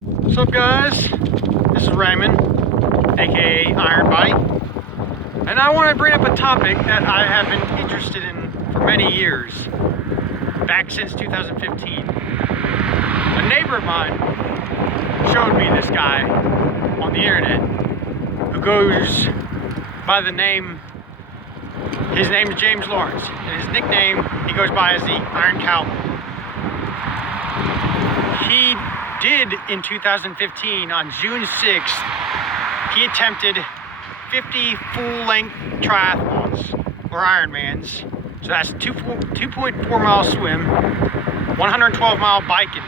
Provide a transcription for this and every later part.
What's up, guys? This is Raymond, aka Ironbody, and I want to bring up a topic that I have been interested in for many years, back since 2015. A neighbor of mine showed me this guy on the internet who goes by the name, his name is James Lawrence, and his nickname he goes by as the Ironcowboy. He did in 2015, on June 6th, he attempted 50 full-length triathlons, or Ironmans. So that's 2.4 mile swim, 112-mile biking,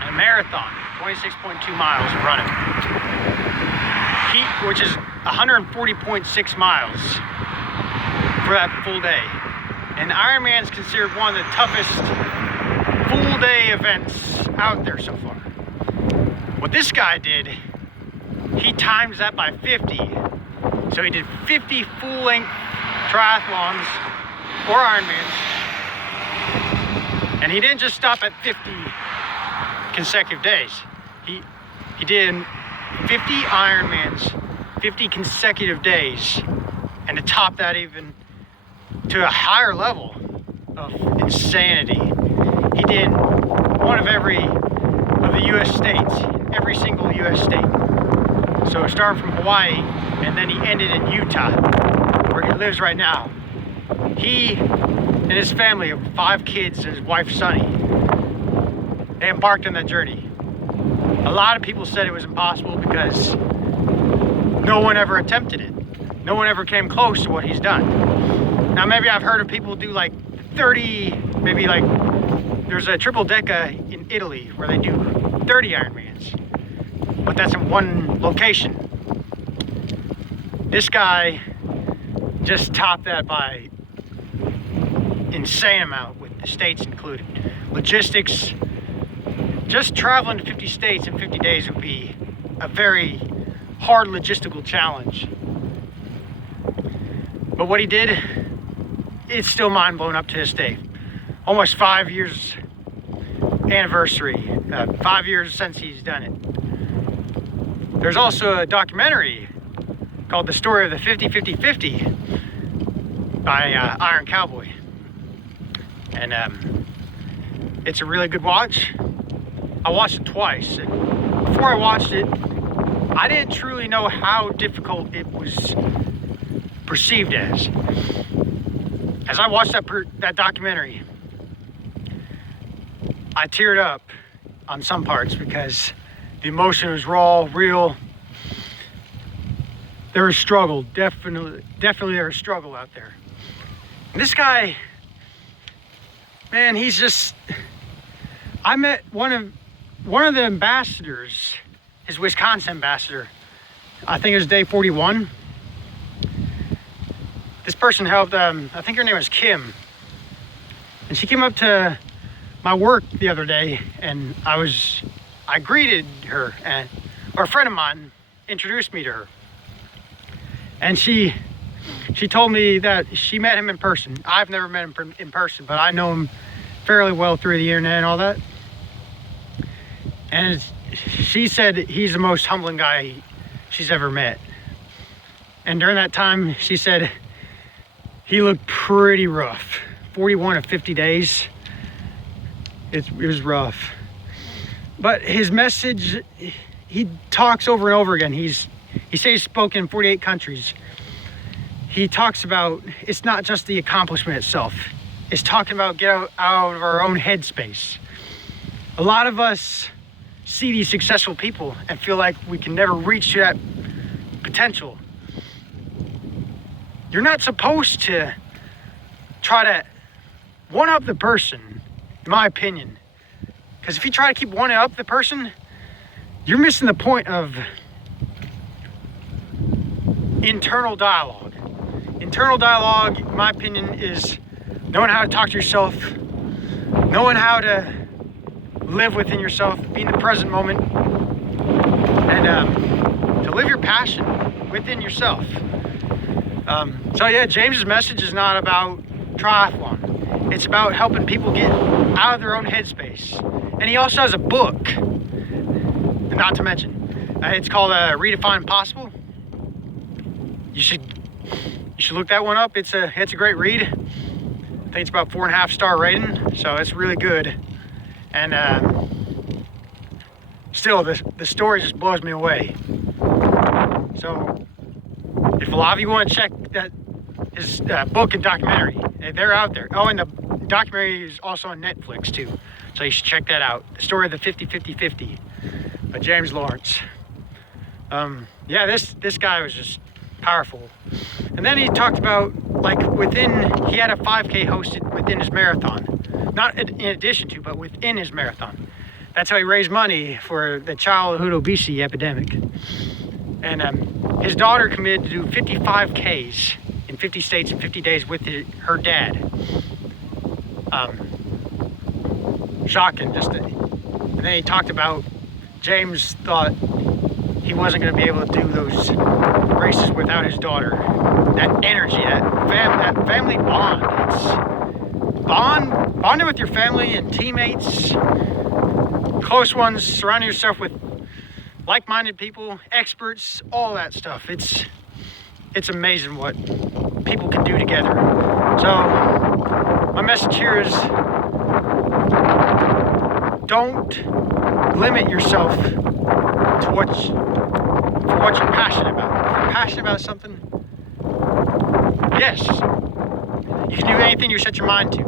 and a marathon, 26.2 miles running. Which is 140.6 miles for that full day. And Ironman is considered one of the toughest full-day events out there so far. What this guy did, he times that by 50. So he did 50 full-length triathlons or Ironmans, and he didn't just stop at 50 consecutive days. He did 50 Ironmans, 50 consecutive days, and to top that even to a higher level of insanity, he did one of every of the U.S. states, every single U.S. state. So starting from Hawaii, and then he ended in Utah, where he lives right now. He and his family of 5 kids and his wife Sunny, they embarked on that journey. A lot of people said it was impossible because no one ever attempted it. No one ever came close to what he's done. Now maybe I've heard of people do like 30, maybe like there's a triple decker in Italy where they do 30 Ironmans, but that's in one location. This guy just topped that by insane amount, with the states included. Logistics, just traveling to 50 states in 50 days would be a very hard logistical challenge. But what he did, it's still mind blowing up to this day. Almost 5 years anniversary, 5 years since he's done it. There's also a documentary called The Story of the 50-50-50 by Ironcowboy. And it's a really good watch. I watched it twice. And before I watched it, I didn't truly know how difficult it was perceived as. As I watched that documentary, I teared up on some parts because the emotion was raw, real. There was struggle, definitely there was struggle out there. And this guy, man, he's just, I met one of the ambassadors, his Wisconsin ambassador. I think it was day 41. This person helped, I think her name was Kim. And she came up to my work the other day, and I greeted her, or a friend of mine introduced me to her. And she told me that she met him in person. I've never met him in person, but I know him fairly well through the internet and all that. And she said he's the most humbling guy she's ever met. And during that time, she said he looked pretty rough. 41 of 50 days. It was rough. But his message, he talks over and over again. He says he's spoken in 48 countries. He talks about, it's not just the accomplishment itself. It's talking about get out of our own headspace. A lot of us see these successful people and feel like we can never reach that potential. You're not supposed to try to one-up the person, in my opinion. Because if you try to keep one-up the person, you're missing the point of internal dialogue. Internal dialogue, in my opinion, is knowing how to talk to yourself, knowing how to live within yourself, be in the present moment, and to live your passion within yourself. So yeah, James's message is not about triathlon. It's about helping people get out of their own headspace. And he also has a book not to mention. It's called Redefine Impossible. You should look that one up. It's a great read. I think it's about 4.5 star rating, so it's really good. And still, the story just blows me away. So if a lot of you want to check his book and documentary, they're out there. Oh, and the documentary is also on Netflix too, so you should check that out. The story of the 50-50-50 by James Lawrence. Yeah, this guy was just powerful. And then he talked about, like, he had a 5K hosted within his marathon, not in addition to, but within his marathon. That's how he raised money for the childhood obesity epidemic. And his daughter committed to do 55 Ks in 50 states in 50 days with her dad. Shocking. And then he talked about James thought he wasn't going to be able to do those races without his daughter. That energy, that family bond. It's bonding with your family and teammates, close ones, surrounding yourself with like-minded people, experts, all that stuff. It's amazing what people can do together. So my message here is, don't limit yourself to what you're passionate about. If you're passionate about something, yes, you can do anything you set your mind to,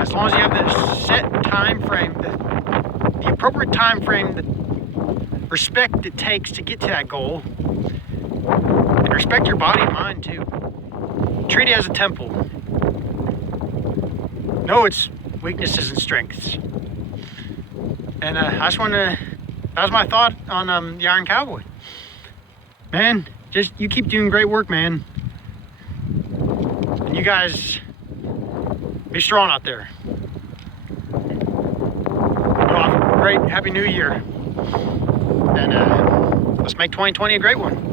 as long as you have the set time frame, the appropriate time frame, the respect it takes to get to that goal, and respect your body and mind too. Treat it as a temple. Know its weaknesses and strengths. And I just wanted to, that was my thought on the Ironcowboy. Man, just, you keep doing great work, man. And you guys, be strong out there. Have a great, happy new year. And let's make 2020 a great one.